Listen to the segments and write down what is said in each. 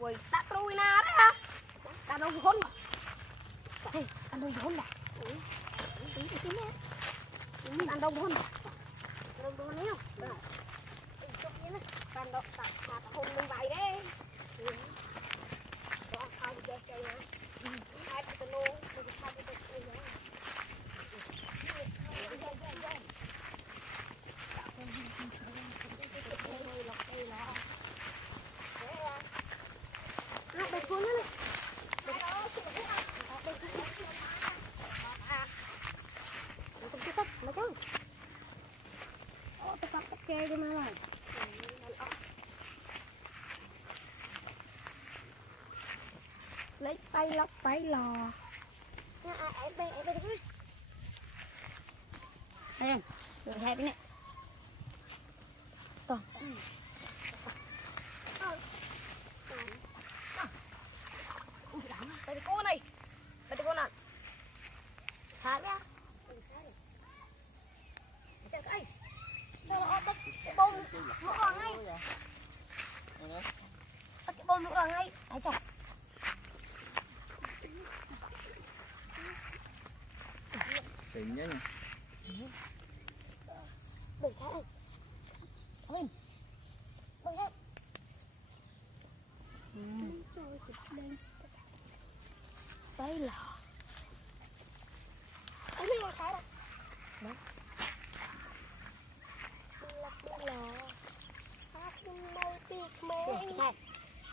quỳ ta trôi na đấy ha ta đâu hôn mà ta đâu hôn mà ta đâu hôn mà đâu hôn nếu ta đâu ta hôn mình vậy đấy đó ai đi chơi nè ai đi tận luôn ai đi tận luôn Hãy subscribe cho kênh Ghiền Mì Gõ để không bỏ lấy tay lọc tay lò đây được hai bên này tay cô này tay cô nào thả ra cái bông lỗ vào ngay cái bông lỗ vào ngay ai chọc Xịn nhá. đừng thả lên đừng hết tay lò cái gì mà thả ra đó lò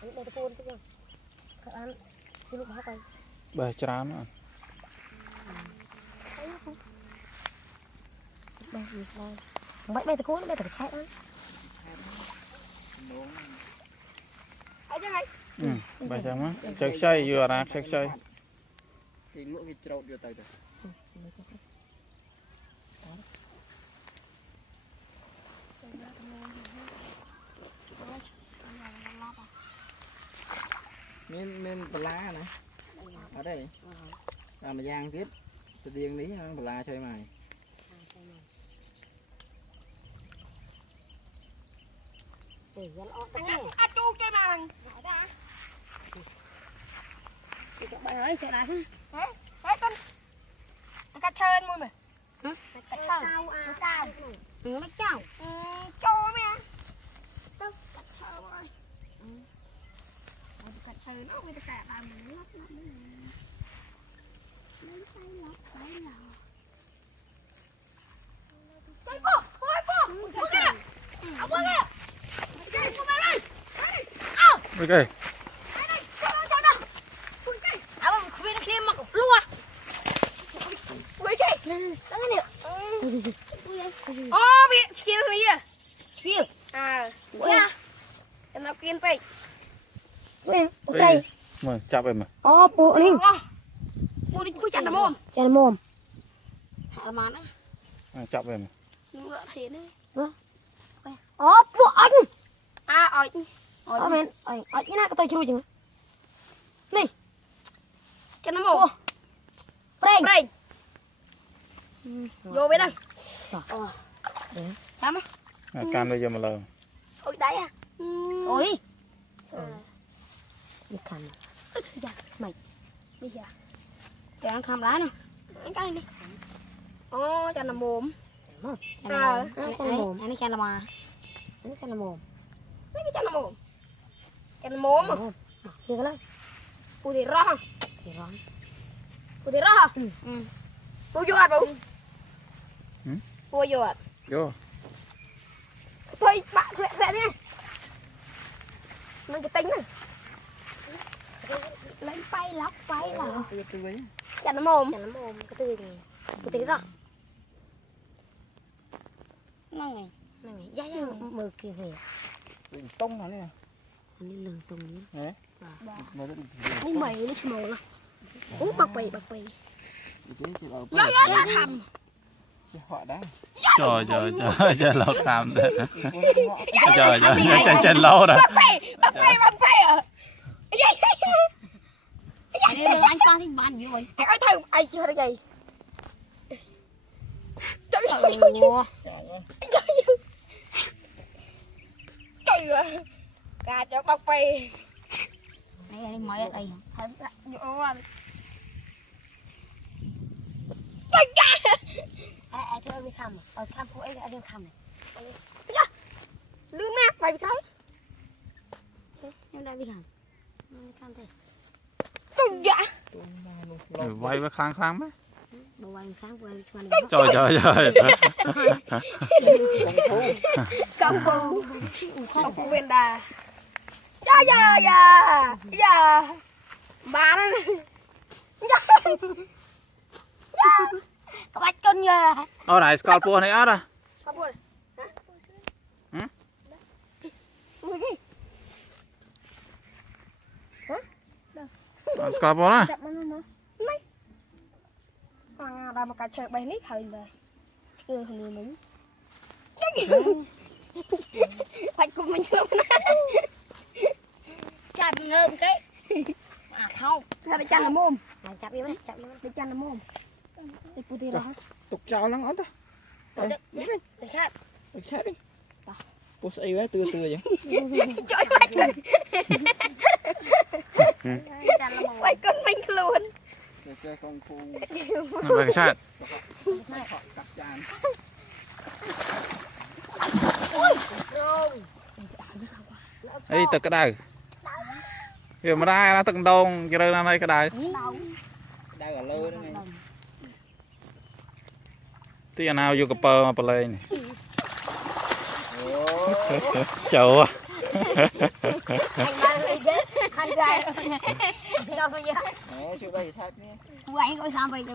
anh đây phun chứ không các anh đi lúc đó coi Bà trám à. mấy mấy cuốn mấy thằng khác đó Bà trám á chắc xây vừa ra chắc xây thì lúa cái trâu đưa tay rồi nên bà lá này ở đây làm mà giang tiếp tôi điên lý bà la chơi mày anh chu chơi mà bạn ơi chơi này thế con cá chơi mua mày cá chơi cao mấy chảo cho mẹ đâu cá chơi rồi cá chơi nó mới cả làm mình lóc lắm lấy tay lóc tay lò quay po cái này ông quay cái này ok oh bị kia này kia à kia em nào kia vậy ok mà chắp em mà oh bộ đi cúi chặt là mồm hạ mà đó chắp em mà ngựa thế đấy Bộ anh à ỏi men ỏi ý nào tôi chui chừng này cho nó mồm Preng vô bên đây chấm á can bây giờ mà lờ ôi đấy à ôi đi cầm dạ mày bây giờ cho ăn khăm lá nè ăn cái đi ô cho nó mồm anh ấy cho nó mà anh cho nó mồm cái cho nó mồm mà gì cái đấy u thì rõ thì rõ u thì rõ u vô à bụng u vô à vô thôi bạn dễ đi nó cái tính này lấy bay lóc bay là chặt nó mồm cái tươi này u thì rõ ngon này giá mờ kia về tông nó nè đi lường tùng đấy u mày nó màu nè u bạc bì dạ thầm họ đã trời lâu làm đấy trời lâu rồi bạc bì à anh con thì bạn như vậy ai thằng ai chưa được gì trời ơi cả cho bạc bì này mới ở đây vô anh thưa đi khăm ở khăm phụ ấy ở đây khăm này lươn mát vậy không em đây đi khăm khăm thế tung dạ Quay với khang khang mấy. đồ anh kháng của em Trời trời trời. công phu bên đà dạ bà nó các bác con nhờ Ô này Scorpio này ớt à. sao buồn Scorpio đó. chậm nó mấy hoàng ra một cái chơi bay nít hơi rồi chưa hình như phải cùng mình luôn chặt ngơm cái không sao để chăn là mồm chặt đi đấy chặt đi để chăn là mồm để phụ tiền là tục trào lắm ớt ta để sát được sát đi bố sẽ yêu tưa tưa vậy trời ơi trời phải con mình luôn chơi công phu Bài sát. cặp chàn Ê tự cái đầu. Vì mà đai nó từng đông cho nên đây cái đầu. đang ở lơ đó này Tí nào vô cặp mà bà lên. Chậu à. anh ba lên ghế hai gai đâu bây giờ chưa bay sát nhé quay coi sao bây giờ